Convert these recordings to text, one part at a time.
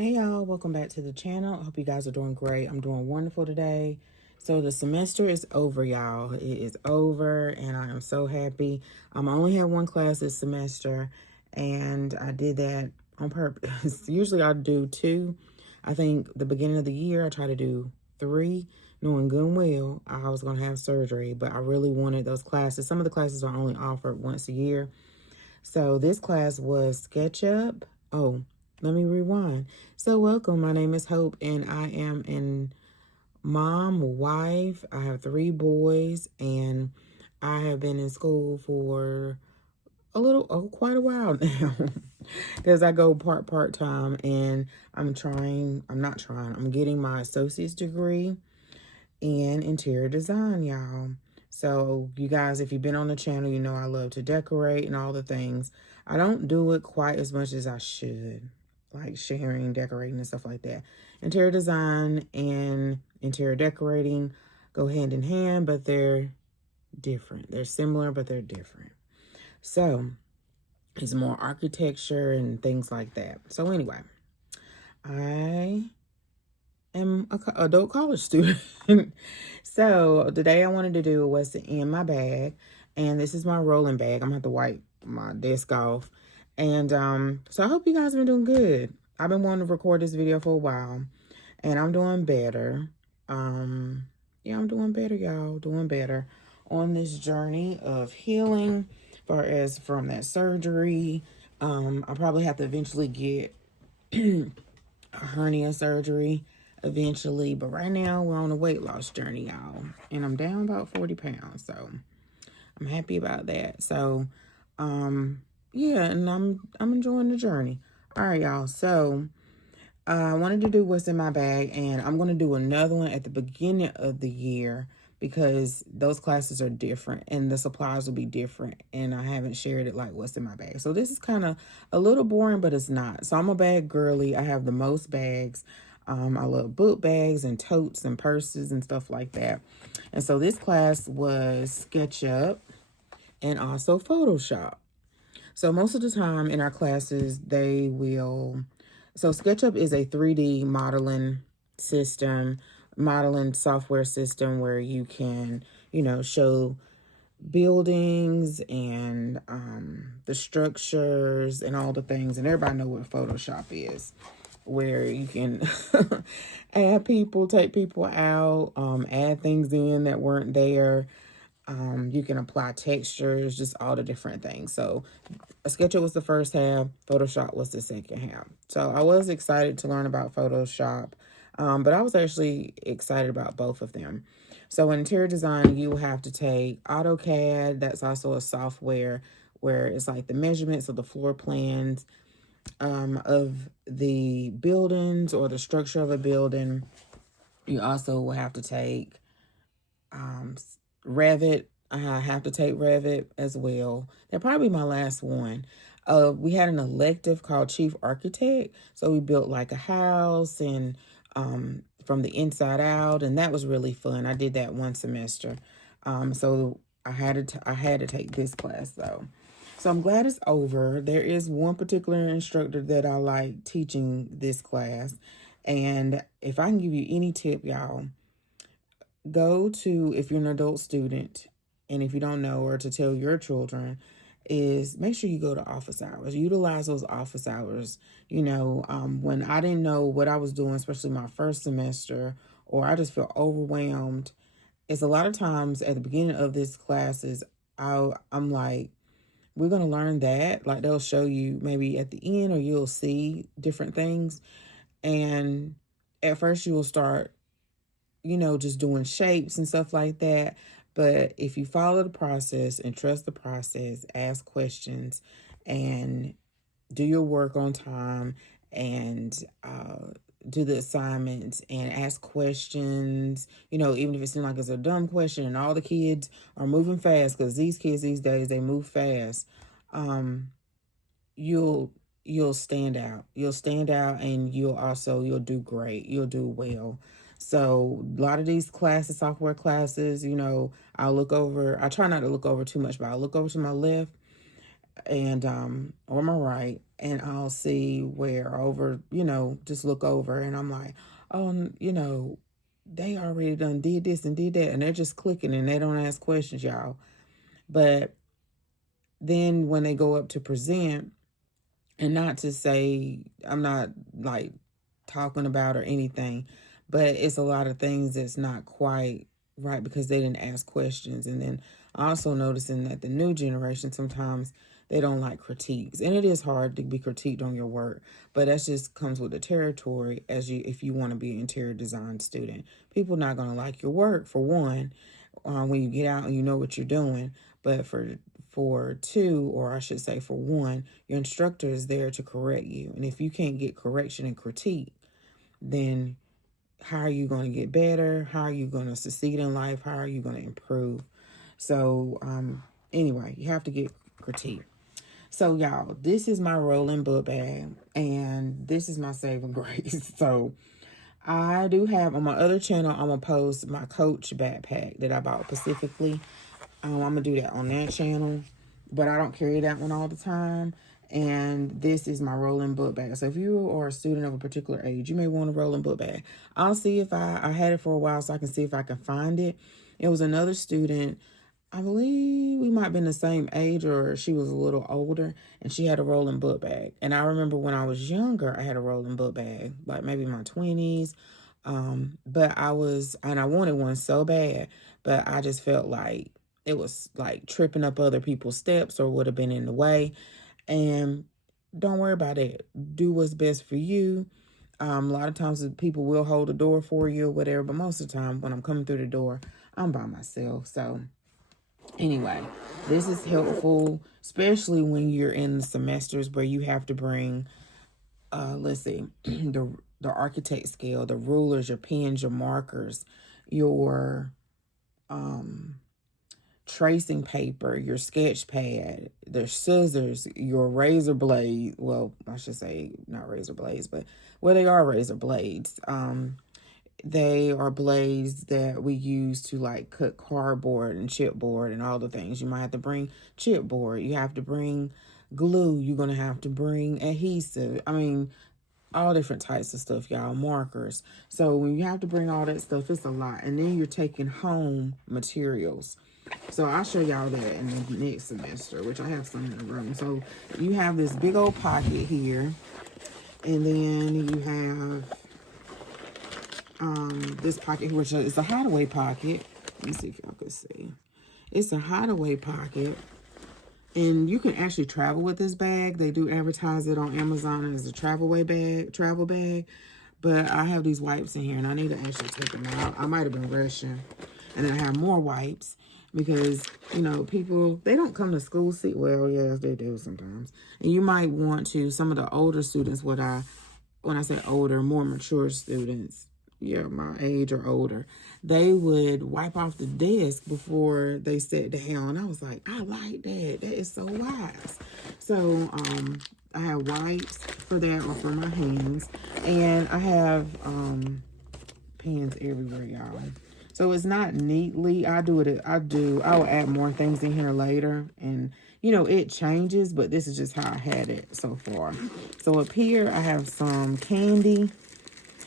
Hey y'all, welcome back to the channel. I hope you guys are doing great. I'm doing wonderful today. So the semester is over, y'all. It is over and I am so happy. I only had one class this semester and I did that on purpose. Usually I do two. I think the beginning of the year I try to do three, knowing good and well I was going to have surgery, but I really wanted those classes. Some of the classes are only offered once a year. So this class was Sketchup. Oh, let me rewind. So welcome. My name is Hope, and I am an mom, wife. I have three boys, and I have been in school for quite a while now, because I go part time, and I'm getting my associate's degree in interior design, y'all. So you guys, if you've been on the channel, you know I love to decorate and all the things. I don't do it quite as much as I should, like sharing, decorating, and stuff like that. Interior design and interior decorating go hand in hand, but they're different. They're similar, but they're different. So it's more architecture and things like that. So anyway, I am an adult college student. So today I wanted to do was to end my bag, and this is my rolling bag. I'm gonna have to wipe my desk off, and so I hope you guys have been doing good. I've been wanting to record this video for a while, and I'm doing better. Yeah, I'm doing better, y'all. Doing better on this journey of healing, far as from that surgery. I probably have to eventually get hernia surgery eventually, but right now we're on a weight loss journey, y'all, and I'm down about 40 pounds, so I'm happy about that. So yeah, and I'm enjoying the journey. All right, y'all. So I wanted to do what's in my bag, and I'm going to do another one at the beginning of the year because those classes are different and the supplies will be different, and I haven't shared it like what's in my bag. So this is kind of a little boring, but it's not. So I'm a bag girly. I have the most bags. I love book bags and totes and purses and stuff like that. And so this class was SketchUp and also Photoshop. So most of the time in our classes, so SketchUp is a 3D modeling software system where you can, show buildings and the structures and all the things. And everybody know what Photoshop is, where you can add people, take people out, add things in that weren't there. You can apply textures, just all the different things. So SketchUp was the first half, Photoshop was the second half. So I was excited to learn about Photoshop, but I was actually excited about both of them. So in interior design, you have to take AutoCAD. That's also a software where it's like the measurements of the floor plans of the buildings or the structure of a building. You also will have to take Revit. I have to take Revit as well. That'll probably be my last one. We had an elective called Chief Architect. So we built like a house and from the inside out, and that was really fun. I did that one semester. So I had to take this class though. So I'm glad it's over. There is one particular instructor that I like teaching this class. And if I can give you any tip, y'all, if you're an adult student, and if you don't know, or to tell your children, is make sure you go to office hours. Utilize those office hours. When I didn't know what I was doing, especially my first semester, or I just feel overwhelmed, it's a lot of times at the beginning of this classes, I'm like, we're going to learn that. Like they'll show you maybe at the end, or you'll see different things. And at first you will start just doing shapes and stuff like that. But if you follow the process and trust the process, ask questions, and do your work on time, and do the assignments and ask questions, even if it seems like it's a dumb question and all the kids are moving fast, because these kids these days, they move fast. You'll stand out. You'll stand out, and you'll do great. You'll do well. So a lot of these classes, software classes, I try not to look over too much, but I'll look over to my left and on my right, and I'll see where over, just look over, and I'm like, oh, they already done did this and did that, and they're just clicking and they don't ask questions, y'all. But then when they go up to present, and not to say I'm not like talking about or anything, but it's a lot of things that's not quite right because they didn't ask questions. And then also noticing that the new generation, sometimes they don't like critiques, and it is hard to be critiqued on your work, but that just comes with the territory. If you want to be an interior design student, people not going to like your work, for one, when you get out and you know what you're doing. But for two, or I should say for one, your instructor is there to correct you. And if you can't get correction and critique, then how are you going to get better? How are you going to succeed in life? How are you going to improve? So anyway, you have to get critique. So y'all, this is my rolling book bag, and this is my saving grace. So I do have on my other channel, I'm gonna post my Coach backpack that I bought specifically. I'm gonna do that on that channel, but I don't carry that one all the time. And this is my rolling book bag. So if you are a student of a particular age, you may want a rolling book bag. I'll see if I had it for a while, so I can see if I can find it. It was another student, I believe we might have been the same age, or she was a little older, and she had a rolling book bag. And I remember when I was younger, I had a rolling book bag, like maybe my 20s. But I wanted one so bad, but I just felt like it was like tripping up other people's steps or would have been in the way. And don't worry about it. Do what's best for you. A lot of times people will hold the door for you or whatever, but most of the time when I'm coming through the door, I'm by myself. So anyway, this is helpful, especially when you're in the semesters where you have to bring, let's see, the architect scale, the rulers, your pens, your markers, your tracing paper, your sketch pad, the scissors, your razor blade. Well, I should say not razor blades, but well, they are razor blades. They are blades that we use to like cut cardboard and chipboard and all the things. You might have to bring chipboard. You have to bring glue. You're going to have to bring adhesive. I mean, all different types of stuff, y'all. Markers. So when you have to bring all that stuff, it's a lot. And then you're taking home materials. So I'll show y'all that in the next semester, which I have some in the room. So you have this big old pocket here. And then you have this pocket, which is a hideaway pocket. Let me see if y'all can see. It's a hideaway pocket, and you can actually travel with this bag. They do advertise it on Amazon as a travel bag. But I have these wipes in here, and I need to actually take them out. I might have been rushing. And then I have more wipes because, people, they don't come to school see. Well, yes, they do sometimes. And you might want to, some of the older students, when I say older, more mature students, my age or older, they would wipe off the desk before they sat down. I was like, I like that. That is so wise. So I have wipes for that, or for my hands, and I have pens everywhere, y'all. So it's not neatly. I will add more things in here later, and it changes, but this is just how I had it so far. So up here I have some candy,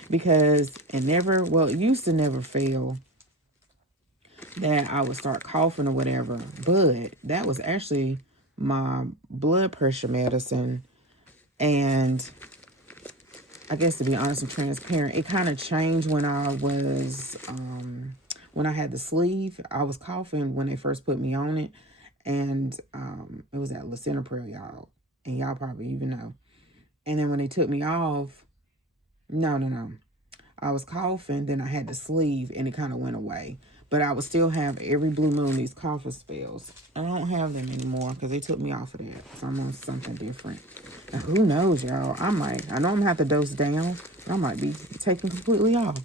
because it used to never fail that I would start coughing or whatever, but that was actually my blood pressure medicine. And I guess, to be honest and transparent, it kind of changed when I was, when I had the sleeve. I was coughing when they first put me on it, and it was at lisinopril, y'all, and y'all probably even know. And then when they took me off, no. I was coughing, then I had the sleeve, and it kind of went away. But I would still have every blue moon these coughing spells. I don't have them anymore because they took me off of that. So I'm on something different. Now, who knows, y'all? I know I'm going to have to dose down. I might be taken completely off.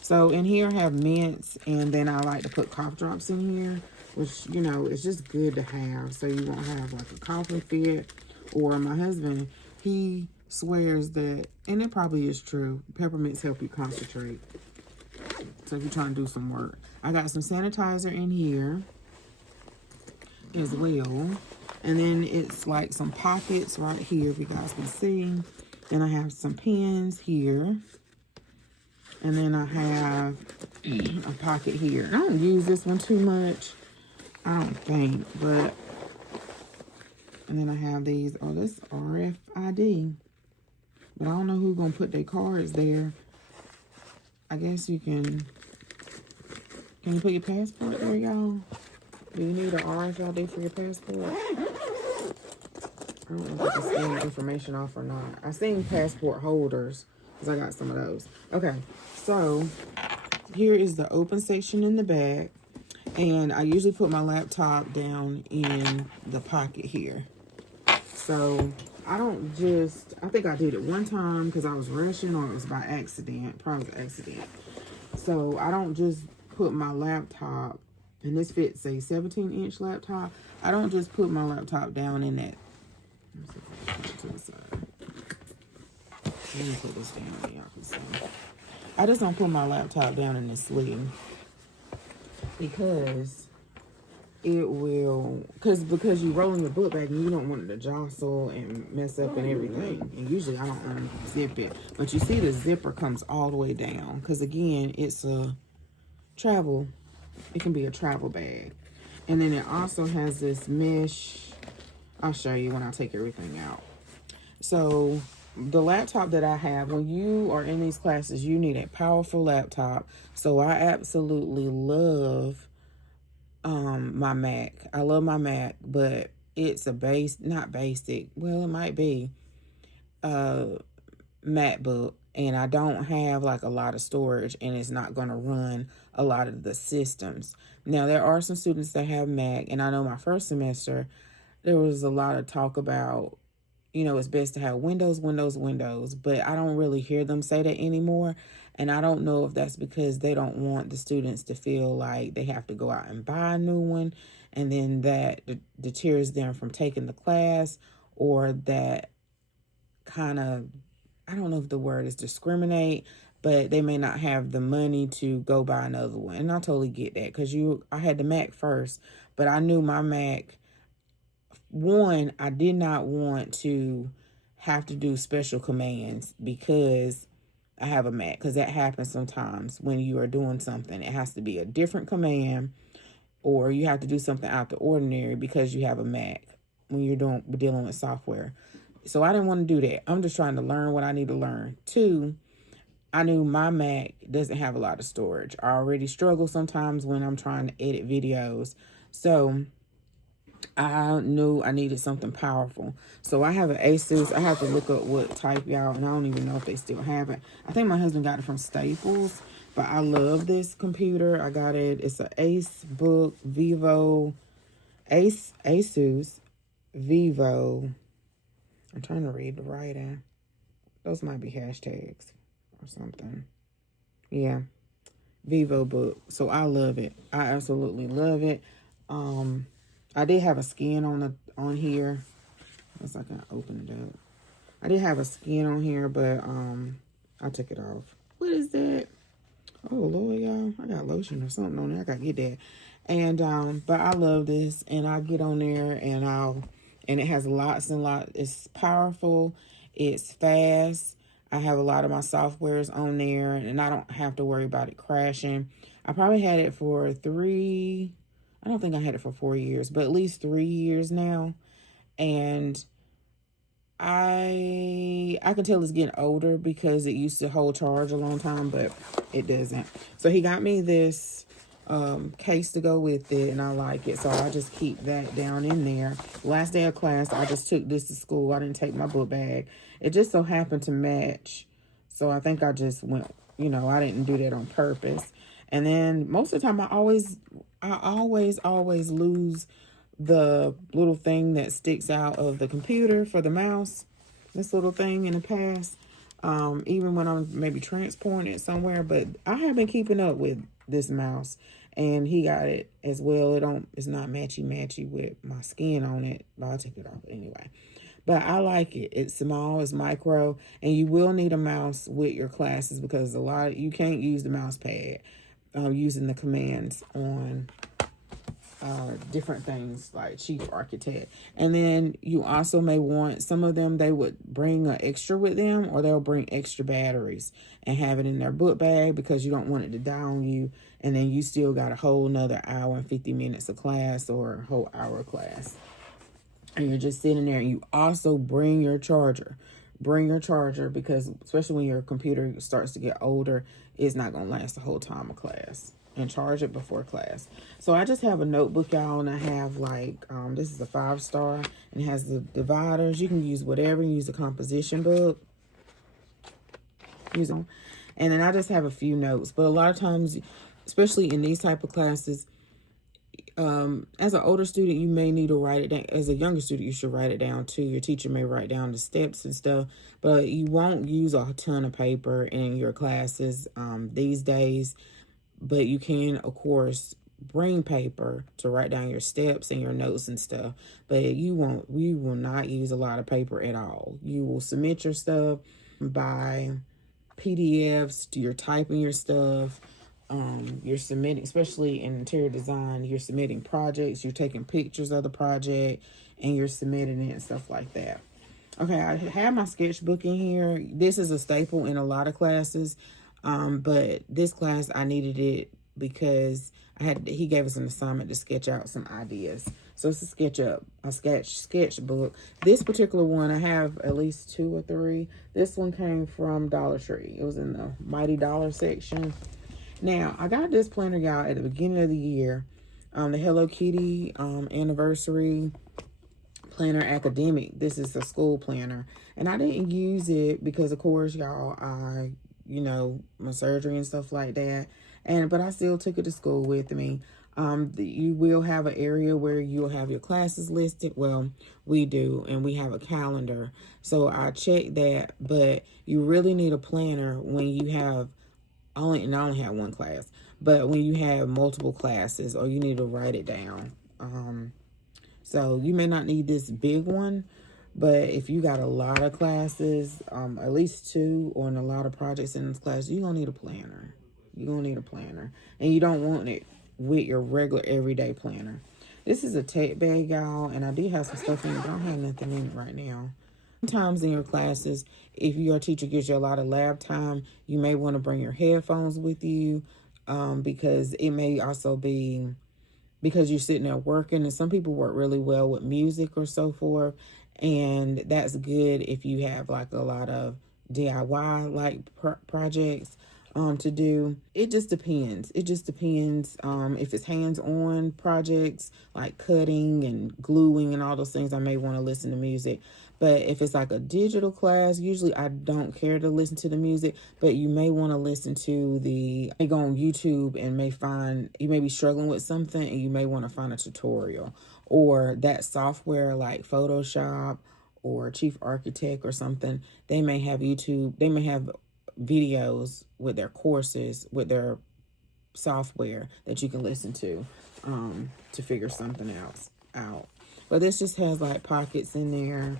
So in here I have mints, and then I like to put cough drops in here, which, it's just good to have. So you won't have like a coughing fit. Or my husband, he swears that, and it probably is true, peppermints help you concentrate. So if you're trying to do some work. I got some sanitizer in here as well. And then it's like some pockets right here, if you guys can see. Then I have some pens here. And then I have a pocket here. I don't use this one too much, I don't think, but... And then I have these. Oh, this RFID. But I don't know who's going to put their cards there. I guess you can... Can you put your passport there, y'all? Do you need an RFID for your passport? I don't know if I can scan the information off or not. I seen passport holders because I got some of those. Okay, so here is the open section in the back. And I usually put my laptop down in the pocket here. So I don't just, I think I did it one time because I was rushing, or it was by accident, probably an accident. So I don't just put my laptop, and this fits a 17-inch laptop. I don't just put my laptop down in that. Let me see if I can put it to the side. Let me put this down there, y'all can see. I just don't put my laptop down in the sleeve because it will, because you roll in your book bag and you don't want it to jostle and mess up and everything. And usually I don't unzip it. But you see the zipper comes all the way down because, again, it's a travel, it can be a travel bag. And then it also has this mesh. I'll show you when I take everything out. So the laptop that I have, when you are in these classes, you need a powerful laptop. So I absolutely love my Mac. I love my Mac, but it's a not basic, well, it might be MacBook, and I don't have like a lot of storage, and it's not going to run a lot of the systems. Now, there are some students that have Mac, and I know my first semester there was a lot of talk about, you know, it's best to have Windows, but I don't really hear them say that anymore. And I don't know if that's because they don't want the students to feel like they have to go out and buy a new one, and then that deters them from taking the class, or that kind of, I don't know if the word is discriminate, but they may not have the money to go buy another one. And I totally get that, because I had the Mac first, but I knew my Mac, one, I did not want to have to do special commands because I have a Mac, because that happens sometimes when you are doing something. It has to be a different command, or you have to do something out the ordinary because you have a Mac when you're dealing with software. So I didn't want to do that. I'm just trying to learn what I need to learn. Two, I knew my Mac doesn't have a lot of storage. I already struggle sometimes when I'm trying to edit videos. So I knew I needed something powerful. So I have an Asus. I have to look up what type, y'all, and I don't even know if they still have it. I think my husband got it from Staples, but I love this computer. I got it. It's an Asus Vivo. I'm trying to read the writing. Those might be hashtags or something. Yeah. Vivo book. So I love it. I absolutely love it. I did have a skin on here. Unless I can open it up. I did have a skin on here, but I took it off. What is that? Oh Lord, y'all. I got lotion or something on there. I gotta get that. And but I love this, and I get on there and it has lots and lots. It's powerful. It's fast. I have a lot of my softwares on there, and I don't have to worry about it crashing. I probably had it for I don't think I had it for 4 years, but at least 3 years now. And I can tell it's getting older because it used to hold charge a long time, but it doesn't. So he got me this case to go with it, and I like it. So I just keep that down in there. Last day of class, I just took this to school. I didn't take my book bag. It just so happened to match. So I think I just went, I didn't do that on purpose. And then most of the time I always lose the little thing that sticks out of the computer for the mouse. This little thing in the past. Even when I'm maybe transporting it somewhere. But I have been keeping up with this mouse. And he got it as well. It's not matchy with my skin on it. But I'll take it off anyway. But I like it. It's small, it's micro. And you will need a mouse with your classes because you can't use the mouse pad using the commands on different things like chief architect. And then you also may want, some of them, they would bring an extra with them, or they'll bring extra batteries and have it in their book bag, because you don't want it to die on you. And then you still got a whole nother hour and 50 minutes of class, or a whole hour of class. And you're just sitting there. And you also bring your charger. Bring your charger, because especially when your computer starts to get older, it's not going to last the whole time of class. And charge it before class. So I just have a notebook, y'all, and I have like, this is a 5-star, and it has the dividers. You can use whatever. Use a composition book. Use them. And then I just have a few notes. But a lot of times, especially in these type of classes, as an older student, you may need to write it down. As a younger student, you should write it down too. Your teacher may write down the steps and stuff, but you won't use a ton of paper in your classes these days. But you can, of course, bring paper to write down your steps and your notes and stuff. But we will not use a lot of paper at all. You will submit your stuff by PDFs. You're typing your stuff. You're submitting, especially in interior design, you're submitting projects, you're taking pictures of the project, and you're submitting it and stuff like that. Okay, I have my sketchbook in here. This is a staple in a lot of classes, but this class I needed it because he gave us an assignment to sketch out some ideas. So it's a sketchbook. This particular one, I have at least 2 or 3. This one came from Dollar Tree. It was in the Mighty Dollar section. Now, I got this planner, y'all, at the beginning of the year. The Hello Kitty anniversary planner academic. This is a school planner. And I didn't use it because, of course, y'all, my surgery and stuff like that. But I still took it to school with me. You will have an area where you'll have your classes listed. Well, we do, and we have a calendar. So I checked that, but you really need a planner when you have I only have one class, but when you have multiple classes, or you need to write it down. So you may not need this big one, but if you got a lot of classes, at least 2, or in a lot of projects in this class, you're going to need a planner. You're going to need a planner. And you don't want it with your regular everyday planner. This is a tape bag, y'all, and I do have some stuff in it, but I don't have nothing in it right now. Sometimes in your classes, if your teacher gives you a lot of lab time, you may want to bring your headphones with you, because it may also be because you're sitting there working, and some people work really well with music or so forth, and that's good if you have like a lot of DIY like projects to do. It just depends. If it's hands-on projects like cutting and gluing and all those things, I may want to listen to music. But if it's like a digital class, usually I don't care to listen to the music, but you may want to listen to go on YouTube and you may be struggling with something, and you may want to find a tutorial, or that software like Photoshop or Chief Architect or something. They may have videos with their courses, with their software that you can listen to figure something else out. But this just has like pockets in there.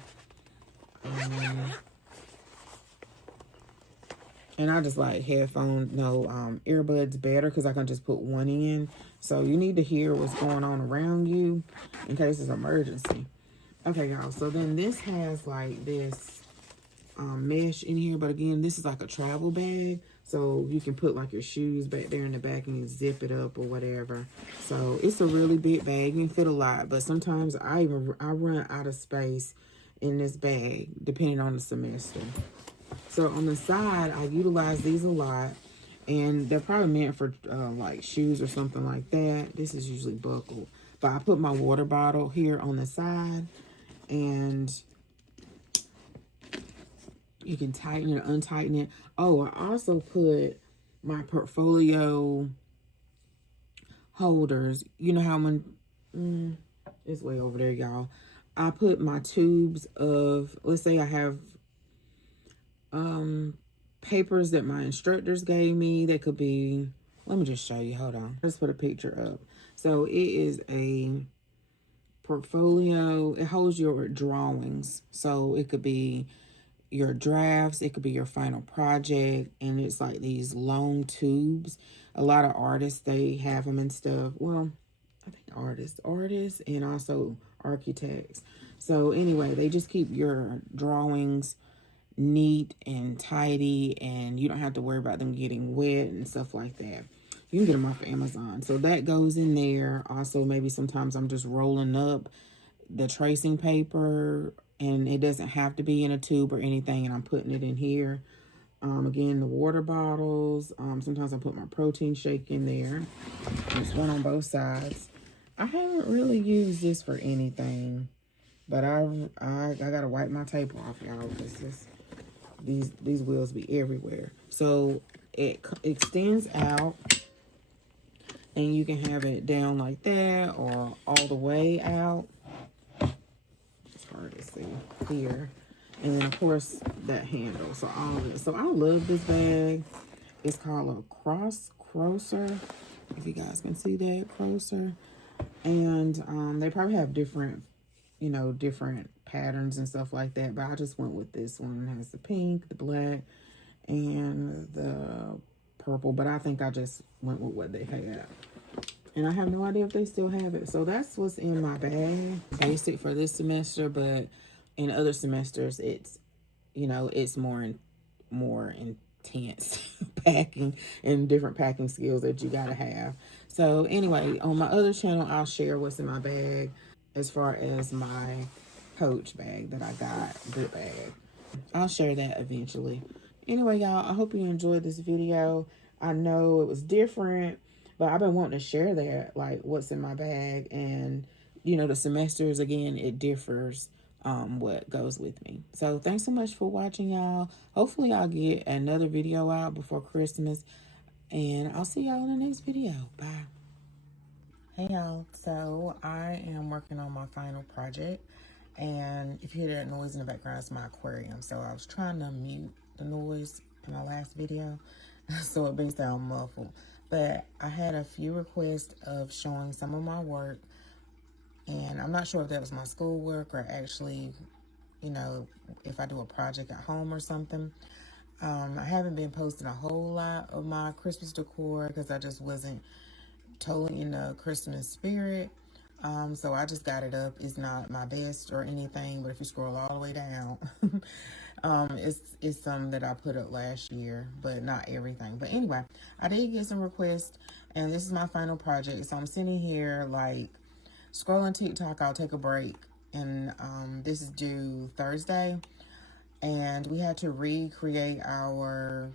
And I just like earbuds better, because I can just put one in. So you need to hear what's going on around you in case it's an emergency. Okay, y'all. So then this has like this mesh in here. But again, this is like a travel bag. So you can put like your shoes back there in the back and you zip it up or whatever. So it's a really big bag. You can fit a lot. But sometimes I run out of space in this bag, depending on the semester. So on the side, I utilize these a lot, and they're probably meant for like shoes or something like that. This is usually buckled, but I put my water bottle here on the side, and you can tighten it or untighten it. Oh, I also put my portfolio holders. You know how it's way over there, y'all. I put my tubes of, let's say I have papers that my instructors gave me. They could be, let me just show you. Hold on. Let's put a picture up. So it is a portfolio. It holds your drawings. So it could be your drafts. It could be your final project. And it's like these long tubes. A lot of artists, they have them and stuff. Well, I think artists, and also architects. So anyway, they just keep your drawings neat and tidy, and you don't have to worry about them getting wet and stuff like that. You can get them off of Amazon. So that goes in there. Also, maybe sometimes I'm just rolling up the tracing paper, and it doesn't have to be in a tube or anything, and I'm putting it in here. Again, the water bottles. Sometimes I put my protein shake in there. There's one on both sides. I haven't really used this for anything, but I gotta wipe my tape off, y'all, because these wheels be everywhere. So it extends out, and you can have it down like that or all the way out. It's hard to see here. And then, of course, that handle. So all of it. So I love this bag. It's called a crosser. If you guys can see that, crosser. And they probably have different, different patterns and stuff like that. But I just went with this one. It has the pink, the black, and the purple. But I think I just went with what they had. And I have no idea if they still have it. So that's what's in my bag. Basic for this semester, but in other semesters, it's, it's more intense packing and different packing skills that you gotta have. So anyway, on my other channel, I'll share what's in my bag as far as my coach bag that I got, book bag. I'll share that eventually. Anyway, y'all, I hope you enjoyed this video. I know it was different, but I've been wanting to share that, like what's in my bag. And, the semesters, again, it differs what goes with me. So thanks so much for watching, y'all. Hopefully I'll get another video out before Christmas. And I'll see y'all in the next video. Bye. Hey y'all, so I am working on my final project, and if you hear that noise in the background, it's my aquarium. So I was trying to mute the noise in my last video so it may sound muffled, but I had a few requests of showing some of my work, and I'm not sure if that was my schoolwork or actually, if I do a project at home or something. I haven't been posting a whole lot of my Christmas decor because I just wasn't totally in the Christmas spirit. So I just got it up. It's not my best or anything, but if you scroll all the way down, it's some that I put up last year, but not everything. But anyway, I did get some requests, and this is my final project. So I'm sitting here like scrolling TikTok. I'll take a break, and this is due Thursday, and we had to recreate our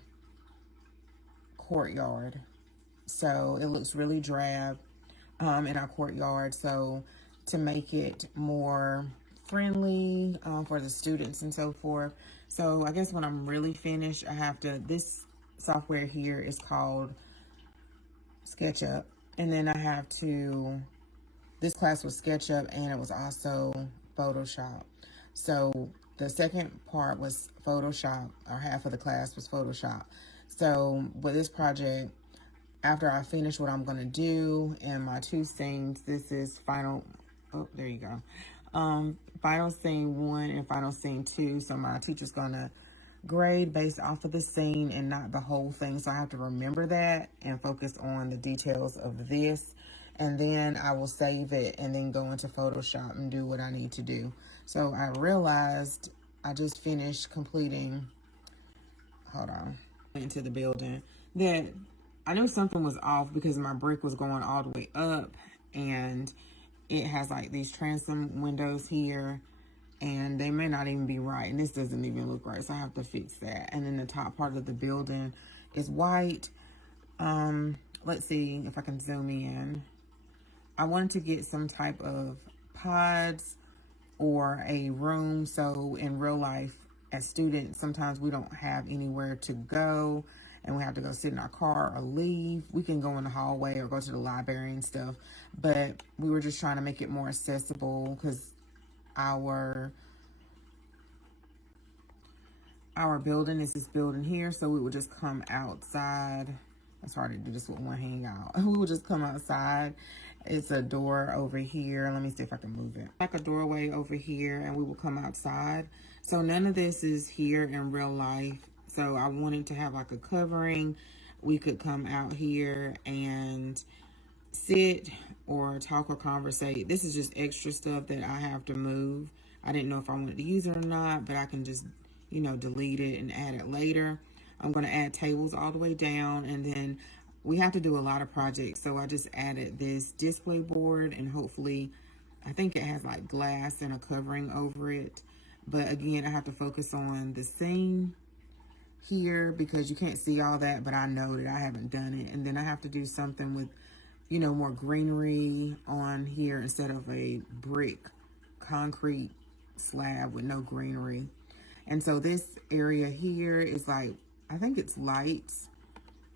courtyard. So it looks really drab in our courtyard. So to make it more friendly for the students and so forth. So I guess when I'm really finished, I have to, this software here is called Sketchup. And then I have to, this class was Sketchup, and it was also Photoshop. So the second part was Photoshop, or half of the class was Photoshop. So with this project, after I finish what I'm going to do and my two scenes, this is final, oh, there you go. Final scene 1 and final scene 2. So my teacher's going to grade based off of the scene and not the whole thing. So I have to remember that and focus on the details of this. And then I will save it and then go into Photoshop and do what I need to do. So I realized I just finished completing, hold on, into the building, that I knew something was off because my brick was going all the way up, and it has like these transom windows here, and they may not even be right, and this doesn't even look right, so I have to fix that. And then the top part of the building is white. Let's see if I can zoom in. I wanted to get some type of pods or a room, so in real life as students, sometimes we don't have anywhere to go and we have to go sit in our car or leave. We can go in the hallway or go to the library and stuff, but we were just trying to make it more accessible because our building is this building here, so we would just come outside. It's hard to do this with one hand, y'all. We would just come outside. It's a door over here. Let me see if I can move it. Like a doorway over here, and we will come outside. So none of this is here in real life. So I wanted to have like a covering. We could come out here and sit or talk or conversate. This is just extra stuff that I have to move. I didn't know if I wanted to use it or not, but I can just, delete it and add it later. I'm going to add tables all the way down, and then we have to do a lot of projects. So I just added this display board, and hopefully, I think it has like glass and a covering over it. But again, I have to focus on the scene here because you can't see all that, but I know that I haven't done it. And then I have to do something with, more greenery on here instead of a brick concrete slab with no greenery. And so this area here is like, I think it's lights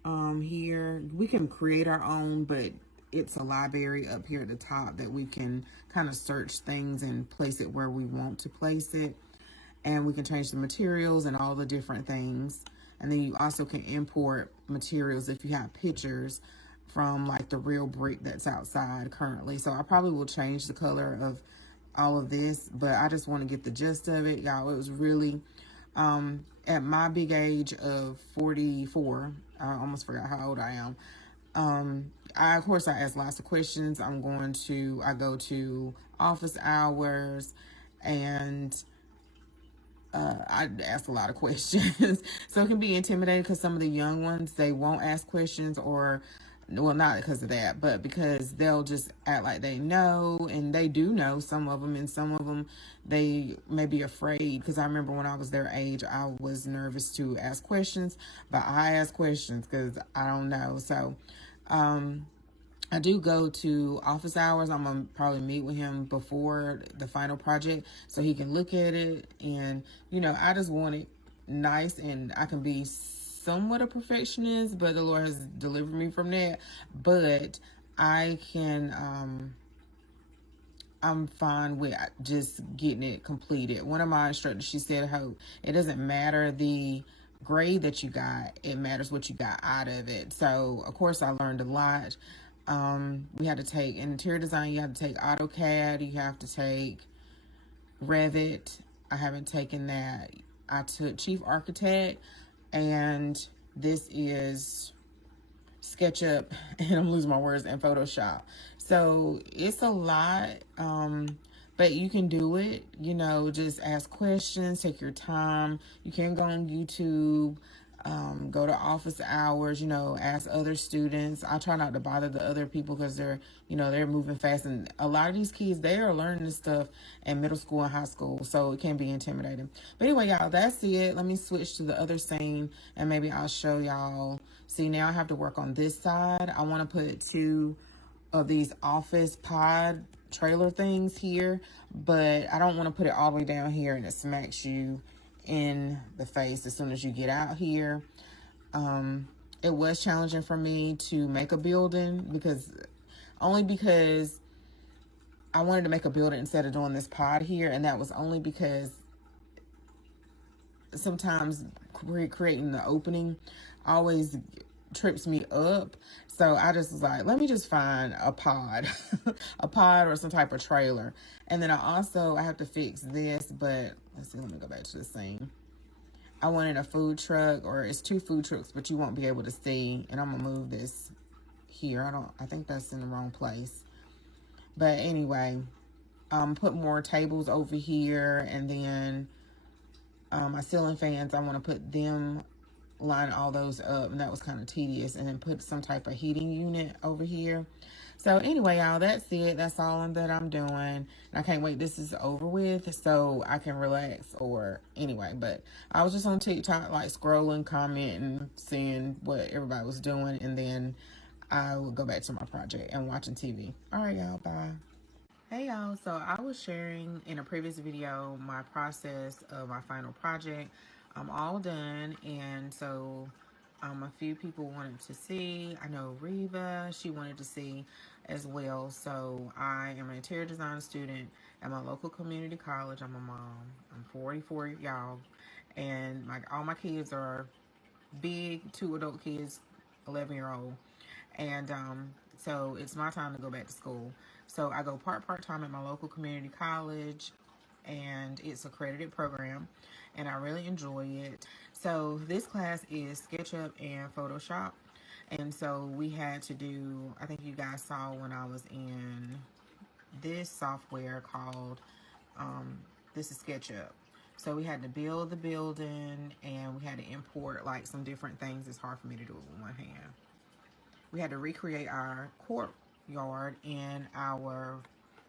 here. We can create our own, but it's a library up here at the top that we can kind of search things and place it where we want to place it. And we can change the materials and all the different things. And then you also can import materials if you have pictures from like the real brick that's outside currently. So I probably will change the color of all of this, but I just want to get the gist of it, y'all. It was really, at my big age of 44, I almost forgot how old I am. Of course, I ask lots of questions. I go to office hours, and I ask a lot of questions. So it can be intimidating because some of the young ones, they won't ask questions, or, well, not because of that, but because they'll just act like they know, and they do know, some of them, and some of them, they may be afraid. Because I remember when I was their age, I was nervous to ask questions, but I ask questions because I don't know. So, I do go to office hours. I'm going to probably meet with him before the final project so he can look at it. And, I just want it nice, and I can be somewhat a perfectionist, but the Lord has delivered me from that. But I can, I'm fine with just getting it completed. One of my instructors, she said, "How it doesn't matter the grade that you got, it matters what you got out of it." So of course I learned a lot. We had to take interior design, you have to take AutoCAD, you have to take Revit. I haven't taken that. I took Chief Architect, and this is SketchUp, and I'm losing my words, and Photoshop. So it's a lot, but you can do it. Just ask questions, take your time. You can go on YouTube, go to office hours, ask other students. I try not to bother the other people because they're moving fast, and a lot of these kids, they are learning this stuff in middle school and high school, so it can be intimidating. But anyway, y'all, that's it. Let me switch to the other scene, and maybe I'll show y'all. See, now I have to work on this side. I want to put 2 of these office pod trailer things here, but I don't want to put it all the way down here and it smacks you in the face as soon as you get out here. It was challenging for me to make a building because I wanted to make a building instead of doing this pod here, and that was only because sometimes creating the opening always trips me up. So I just was like, let me just find a pod, a pod or some type of trailer. And then I have to fix this, but let's see, let me go back to the scene. I wanted a food truck, or it's 2 food trucks, but you won't be able to see. And I'm gonna move this here. I think that's in the wrong place. But anyway, put more tables over here, and then my ceiling fans, I want to put them, line all those up, and that was kind of tedious. And then put some type of heating unit over here. So anyway, y'all, that's it. That's all that I'm doing, and I can't wait this is over with so I can relax. Or anyway, but I was just on TikTok, like scrolling, commenting, seeing what everybody was doing, and then I will go back to my project and watching TV. All right, y'all, bye. Hey y'all, so I was sharing in a previous video my process of my final project. I'm all done, and so a few people wanted to see. I know Reva, she wanted to see as well. So I am an interior design student at my local community college. I'm a mom. I'm 44, y'all, and all my kids are big, 2 adult kids, 11-year-old. And so it's my time to go back to school. So I go part-time at my local community college, and it's a accredited program, and I really enjoy it. So this class is SketchUp and Photoshop. And so we had to do, I think you guys saw when I was in this software called, this is SketchUp. So we had to build the building, and we had to import like some different things. It's hard for me to do it with one hand. We had to recreate our courtyard in our,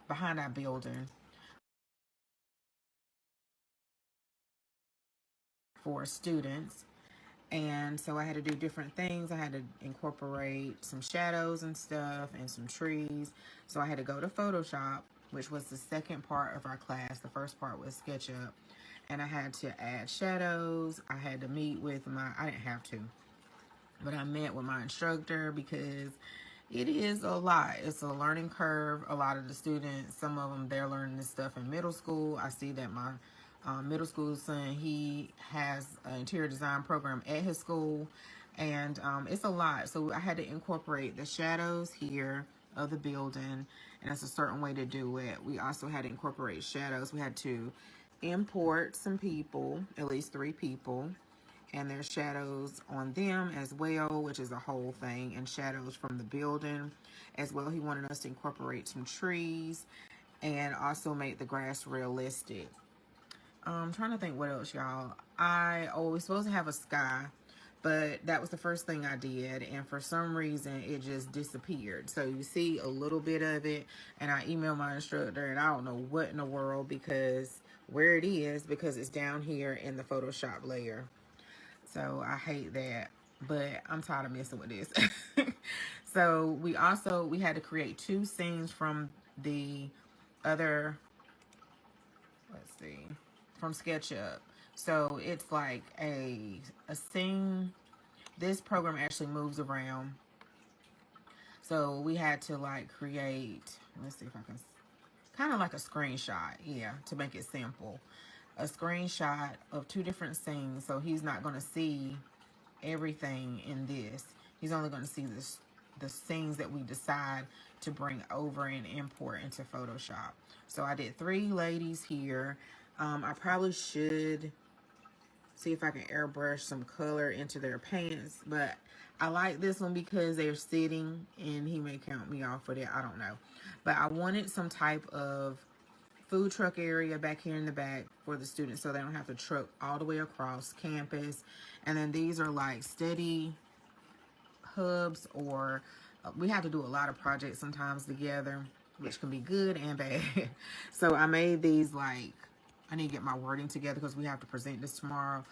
behind our building for students. And so I had to do different things. I had to incorporate some shadows and stuff and some trees. So I had to go to Photoshop, which was the second part of our class. The first part was SketchUp. And I had to add shadows. I had to meet with I didn't have to, but I met with my instructor because it is a lot. It's a learning curve. A lot of the students, some of them, they're learning this stuff in middle school. I see that my middle school son, he has an interior design program at his school, and it's a lot. So I had to incorporate the shadows here of the building, and it's a certain way to do it. We also had to incorporate shadows. We had to import some people, at least 3 people, and there's shadows on them as well, which is a whole thing, and shadows from the building as well. He wanted us to incorporate some trees and also make the grass realistic. I'm trying to think what else, y'all. Was supposed to have a sky, but that was the first thing I did, and for some reason it just disappeared. So you see a little bit of it, and I emailed my instructor, and I don't know what in the world, because where it is, because it's down here in the Photoshop layer. So I hate that, but I'm tired of messing with this. So we had to create 2 scenes from the other, let's see, from SketchUp. So it's like a scene. This program actually moves around. So we had to like create, let's see if I can, kind of like a screenshot, yeah, to make it simple. A screenshot of 2 different scenes. So he's not going to see everything in this. He's only going to see the scenes that we decide to bring over and import into Photoshop. So I did 3 ladies here. I probably should see if I can airbrush some color into their pants, but I like this one because they're sitting, and he may count me off for that, I don't know. But I wanted some type of food truck area back here in the back for the students, so they don't have to truck all the way across campus. And then these are like study hubs, or we have to do a lot of projects sometimes together, which can be good and bad. So I made these, like, I need to get my wording together because we have to present this tomorrow.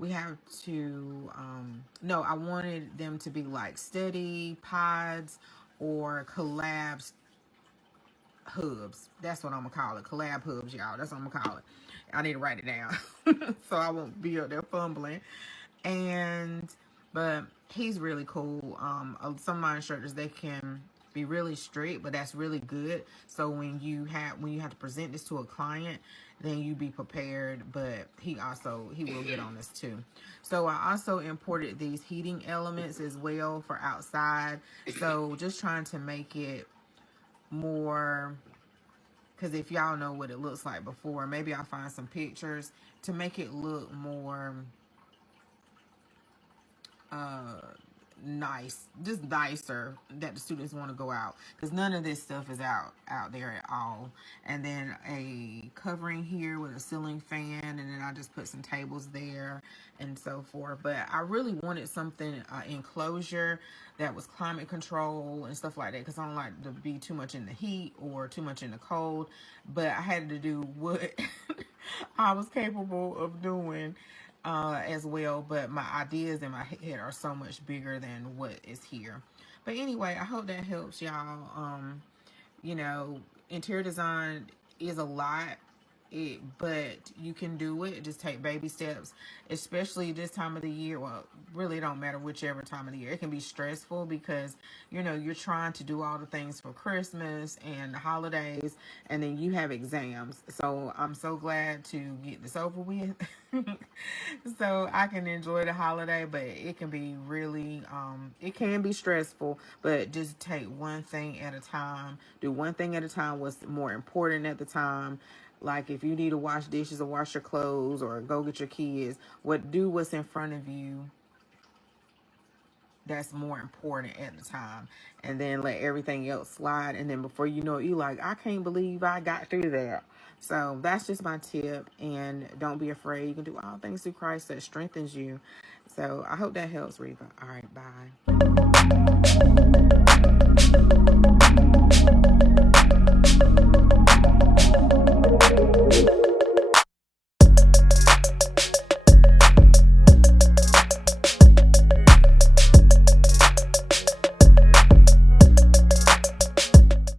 We have to, no, I wanted them to be like study pods or collabs hubs. That's what I'm gonna call it. Collab hubs, y'all. That's what I'm gonna call it. I need to write it down so I won't be up there fumbling. But he's really cool. Some of my instructors, they can be really strict, but that's really good. So when you have to present this to a client, then you be prepared. But he will get on this too. So I also imported these heating elements as well for outside. So just trying to make it more, because if y'all know what it looks like before, maybe I'll find some pictures to make it look more nice, just nicer, that the students want to go out, because none of this stuff is out there at all. And then a covering here with a ceiling fan, and then I just put some tables there and so forth. But I really wanted something enclosure that was climate control and stuff like that, because I don't like to be too much in the heat or too much in the cold. But I had to do what I was capable of doing as well, but my ideas in my head are so much bigger than what is here. But anyway, I hope that helps y'all. You know, interior design is a lot, but you can do it. Just take baby steps, especially this time of the year. Well, really don't matter whichever time of the year. It can be stressful because, you know, you're trying to do all the things for Christmas and the holidays, and then you have exams. So I'm so glad to get this over with so I can enjoy the holiday. But it can be really, it can be stressful, but just take one thing at a time. Do one thing at a time, what's more important at the time. Like if you need to wash dishes or wash your clothes or go get your kids, do what's in front of you that's more important at the time, and then let everything else slide. And then before you know it, you like, I can't believe I got through that. So that's just my tip. And don't be afraid. You can do all things through Christ that strengthens you. So I hope that helps, Reva. All right, bye.